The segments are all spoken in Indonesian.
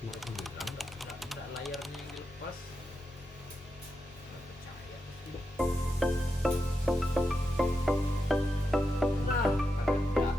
Enggak layarnya yang dilepas. Nggak percaya sih. Nah, ada.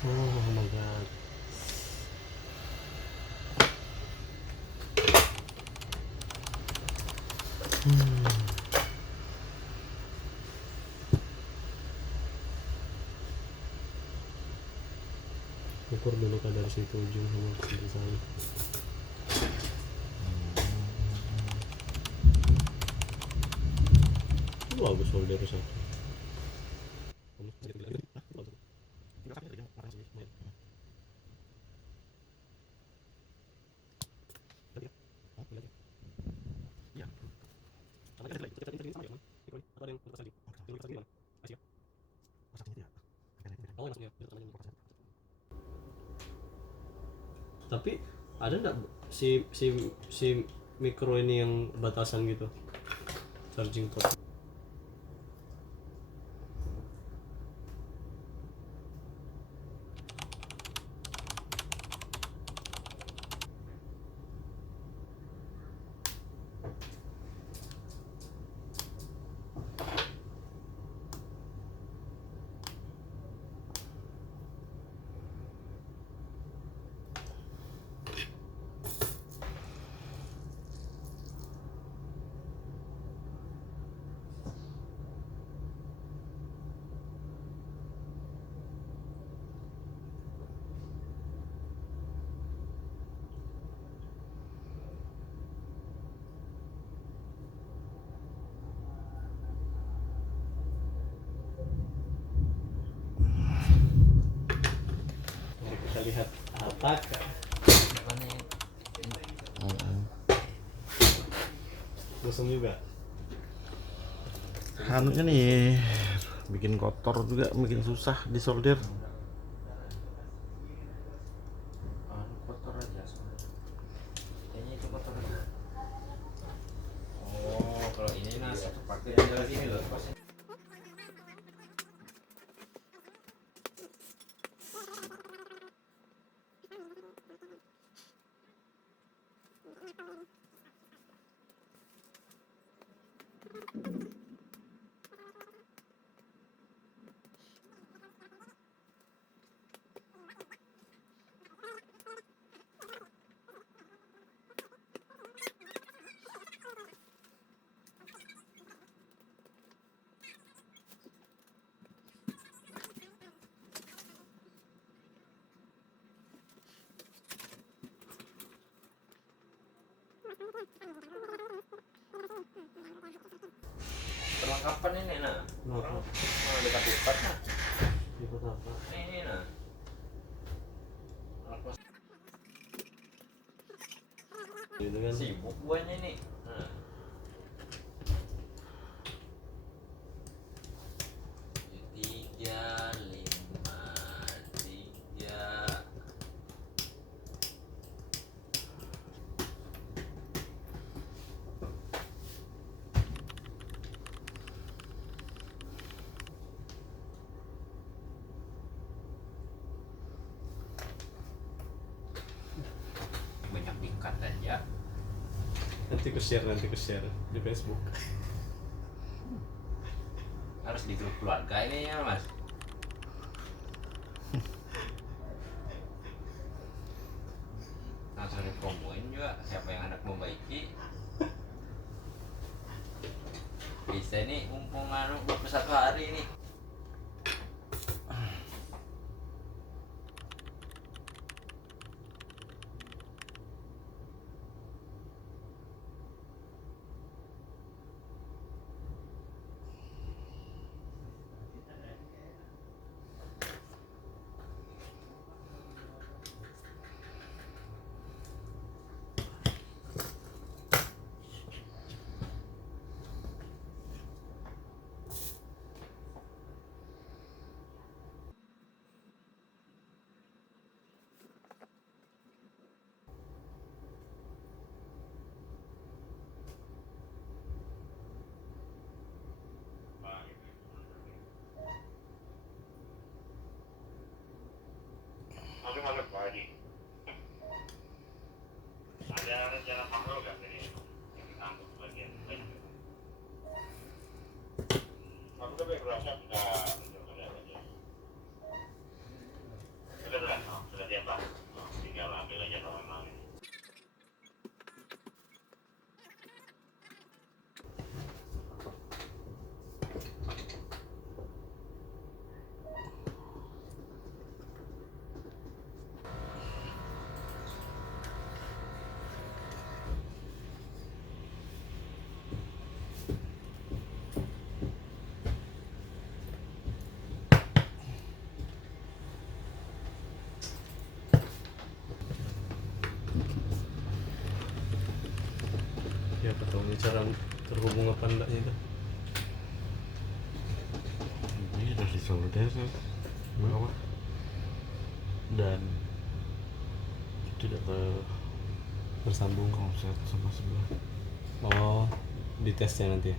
Oh my god. Ukur dulu kadar situ ujung sama sini sana. Bagus solder satu. Tapi ada nggak si mikro ini yang batasan gitu charging port? Mari kita lihat apakah gosong juga. Anunya nih bikin kotor juga, bikin susah disolder. Kotor aja sebenarnya. Kayaknya itu kotor aja. Oh, kalau ini nah satu paket yang ini loh. Perlengkapan ini nah. Kenapa? Oh, lipat-lipat nah. Lipat apa? Ini nah. Gitu kan? Sibuk buahnya ini. Nah. Tiga, lima, tiga. Nanti ku share di Facebook. Harus di grup keluarga ini ya mas. Langsung dipromoin juga siapa yang anak membaiki. Bisa nih mumpung 21 hari nih. Halo Pak Haji. Ada rencana makro nggak dari kampus bagian lain? Aku tuh berasa sudah dia Pak. Tinggal ambil aja normal. Ya ketahuan cara terhubung apa enggaknya itu. Ini udah disolder bawah dan tidak Bersambung. konset sama sebelah. Oh, di tesnya nanti ya.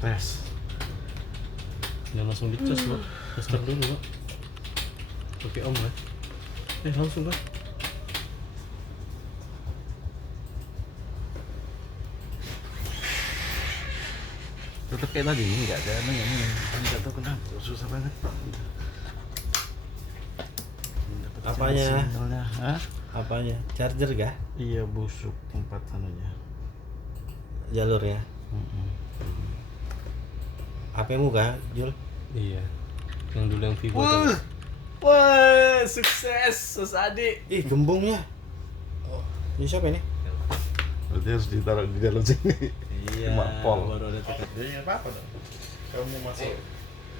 Tes. Jangan langsung dicas lo, tester dulu lo. Pakai om kan? Langsung kan? Tetap kayak tadi nggak ada ini nggak tahu kenapa susah banget. Apanya? Sinyalnya, hah? Apanya? Charger kah? Iya busuk tempat anunya. Jalur ya? HP-mu kah, Jul? Iya. Yang dulu yang Vivo tuh. Wah, sukses, Sos Adi. Ih, gembongnya. Oh, ini siapa ini? Berarti harus ditaruh di dalam sini. Iya. Cuma pol. Baru ada tekan. Jadi apa dong? Kamu masuk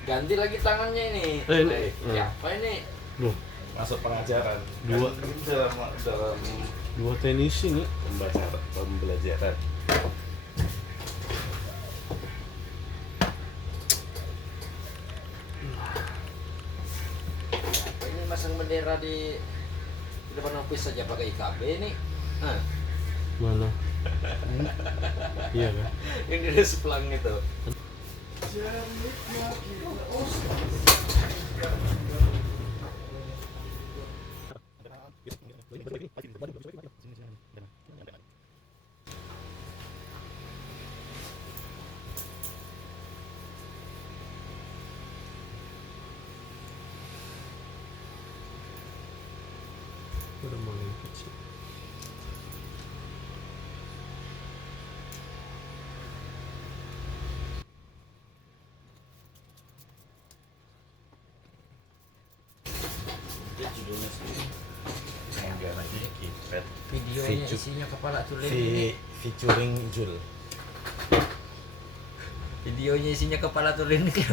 Ganti lagi tangannya ini. ini. Ya, apa ini? Loh, Masuk pengajaran. Dua. Dalam dua tenisi nih. pembelajaran. Ini masang bendera di depan office saja pakai IKB ini. Hah, Mana? Iya kan? yang di seplang itu. Udah mulai kecil. Itu judulnya sih. Enggak lagi kipet. Videonya isinya kepala tulen ini. Featuring Jul. Videonya isinya kepala tulen ini.